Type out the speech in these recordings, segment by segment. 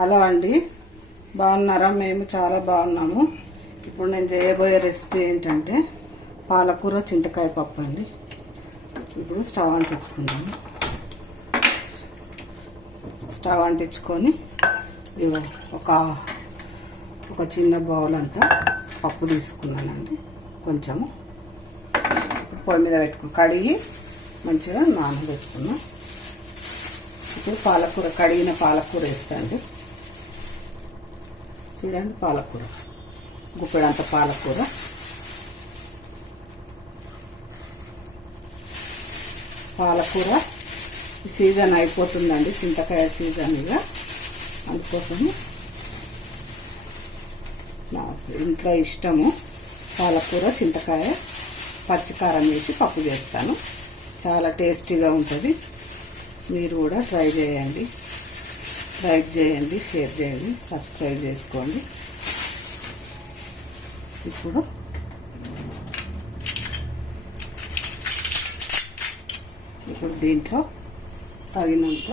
Hello అండి, బాగున్నారా? మేము చాలా బాగున్నాము. ఇప్పుడు నేను చేయబోయే రెసిపీ ఏంటంటే పాలకూర చింతకాయ పప్పు అండి. ఇప్పుడు స్టవ్ అంటించుకుందాము. స్టవ్ అంటించుకొని ఒక చిన్న బౌల్ అంతా పప్పు తీసుకున్నానండి. కొంచెము పొయ్యి మీద పెట్టుకుని కడిగి మంచిగా నానబెట్టుకున్నాం. ఇప్పుడు కడిగిన పాలకూర వేస్తాండి. చూడండి, పాలకూర గుప్పెడంత పాలకూర, సీజన్ అయిపోతుందండి, చింతకాయ సీజన్. ఇక అందుకోసము నాకు ఇంట్లో ఇష్టము పాలకూర చింతకాయ పచ్చికారం వేసి పప్పు చేస్తాను. చాలా టేస్టీగా ఉంటుంది. మీరు కూడా ట్రై చేయండి, లైక్ చేయండి, షేర్ చేయండి, సబ్స్క్రైబ్ చేసుకోండి. ఇప్పుడు దీంట్లో తగినంత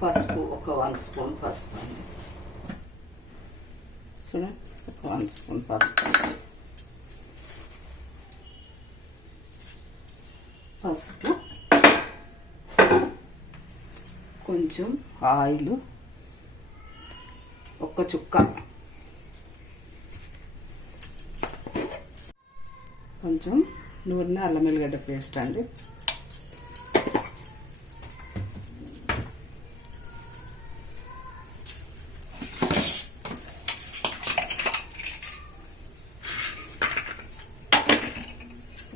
పసుపు, ఒక 1 స్పూన్ పసుపు అండి. చూడండి, ఒక 1 స్పూన్ పసుపు, కొంచెం ఆయిల్, ఒక్క చుక్క, కొంచెం నూనె, అల్లం వెల్లిగడ్డ పేస్ట్ అండి.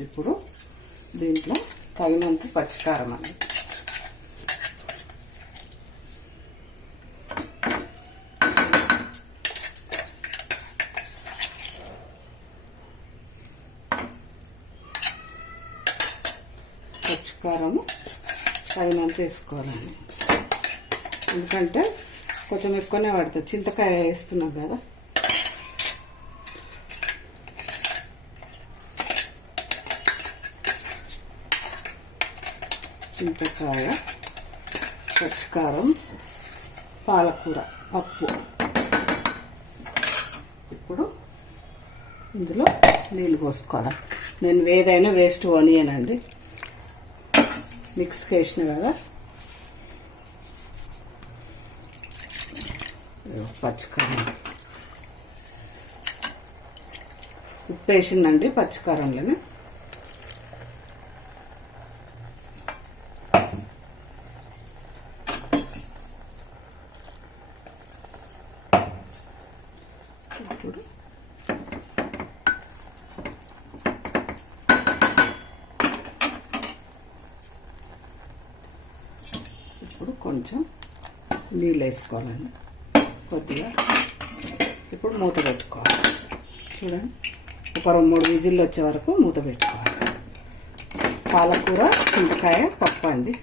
ఇప్పుడు దీంట్లో తగినంత పచ్చికారం అనేది, పచ్చికారము తగినంత వేసుకోవాలండి. ఎందుకంటే కొంచెం ఎక్కువనే పడుతుంది, చింతకాయ వేస్తున్నాం కదా. చింతకాయ, పచ్చికారం, పాలకూర పప్పు. ఇప్పుడు ఇందులో నీళ్ళు పోసుకోవాలి. నేను ఏదైనా వేస్ట్ పోనీయనండి, మిక్స్కి వేసిన కదా. పచ్చికారం, ఉప్పు వేసిందండి పచ్చికారంలోనే. ఇప్పుడు కొంచెం నీళ్ళు వేసుకోవాలండి, కొద్దిగా. ఇప్పుడు మూత పెట్టుకోవాలి. చూడండి, ఒక 2-3 విజిల్లు వచ్చే వరకు మూత పెట్టుకోవాలి. పాలకూర చింతకాయ పప్పు అండి.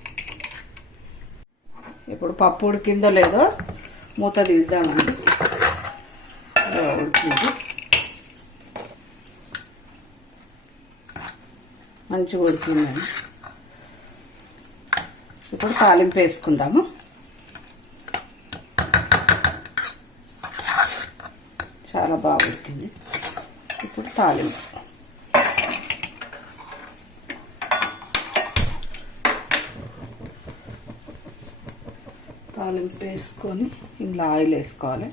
ఇప్పుడు పప్పు ఉడికిందో లేదో మూత తీద్దామండి. ఉడికింది, మంచిగా ఉడికిందండి. ఇప్పుడు తాలింపు వేసుకుందాము. చాలా బాగా ఉడికింది. ఇప్పుడు తాలింపు వేసుకొని ఇందులో ఆయిల్ వేసుకోవాలి.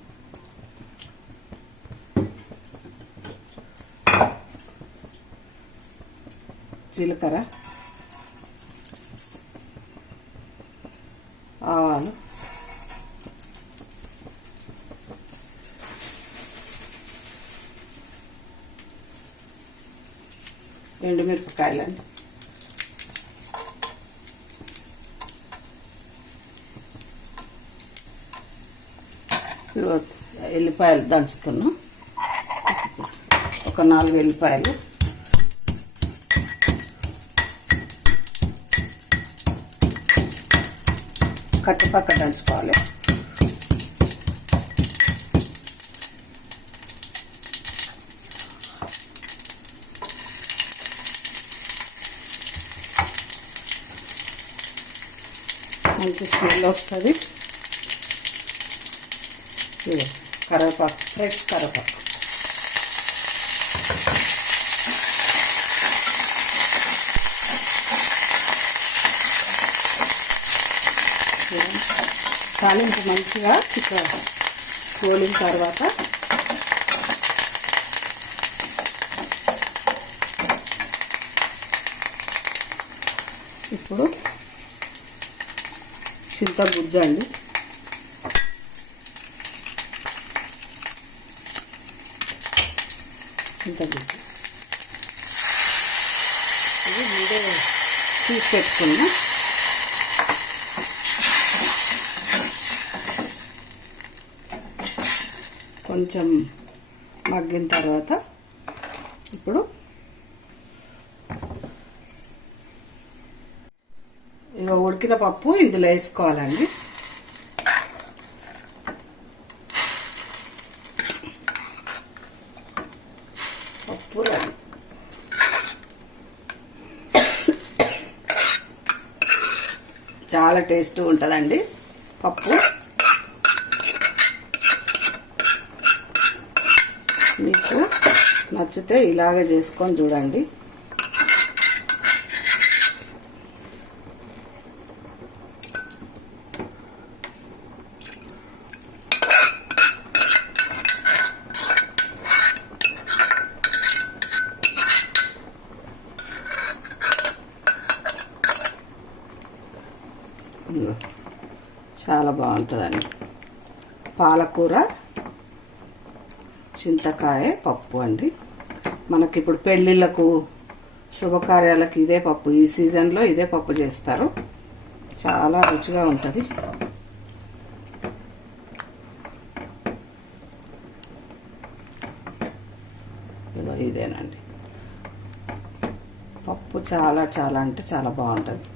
జీలకర్ర, ఆవాలు, ఎండుమిరపకాయలండి, ఎల్లిపాయలు దంచుతున్నాం. ఒక 4 ఎల్లిపాయలు, కట్టిపక్క దంచుకోవాలి. మంచి స్మెల్ వస్తుంది. కరివేపాకు, ఫ్రెష్ కరివేపాకు. తాలింపు మంచిగా ఇక్కడ కోలిన తర్వాత ఇప్పుడు చింతగుజ్జు అండి. చింతగుజ్జు ఇది మీరే తీసి పెట్టుకున్నా. కొంచెం మగ్గిన తర్వాత ఇప్పుడు ఇక ఉడికిన పప్పు ఇందులో వేసుకోవాలండి. పప్పు రెడీ. చాలా టేస్ట్గా ఉంటుందండి పప్పు. మీకు నచ్చితే ఇలాగే చేసుకొని చూడండి. చాలా బాగుంటుందండి. పాలకూర చింతకాయ పప్పు అండి. మనకి ఇప్పుడు పెళ్ళిళ్ళకు శుభకార్యాలకు ఇదే పప్పు, ఈ సీజన్లో ఇదే పప్పు చేస్తారు. చాలా రుచిగా ఉంటుంది. ఇదేనండి పప్పు. చాలా చాలా అంటే చాలా బాగుంటుంది.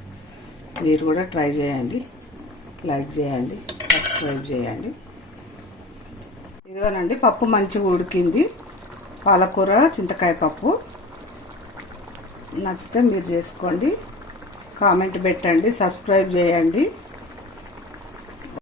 మీరు కూడా ట్రై చేయండి, లైక్ చేయండి, సబ్స్క్రైబ్ చేయండి. ఇదిగోనండి పప్పు మంచిగా ఉడికింది. పాలకూర చింతకాయ పప్పు. నచ్చితే మీరు చేసుకోండి, కామెంట్ పెట్టండి, సబ్స్క్రైబ్ చేయండి.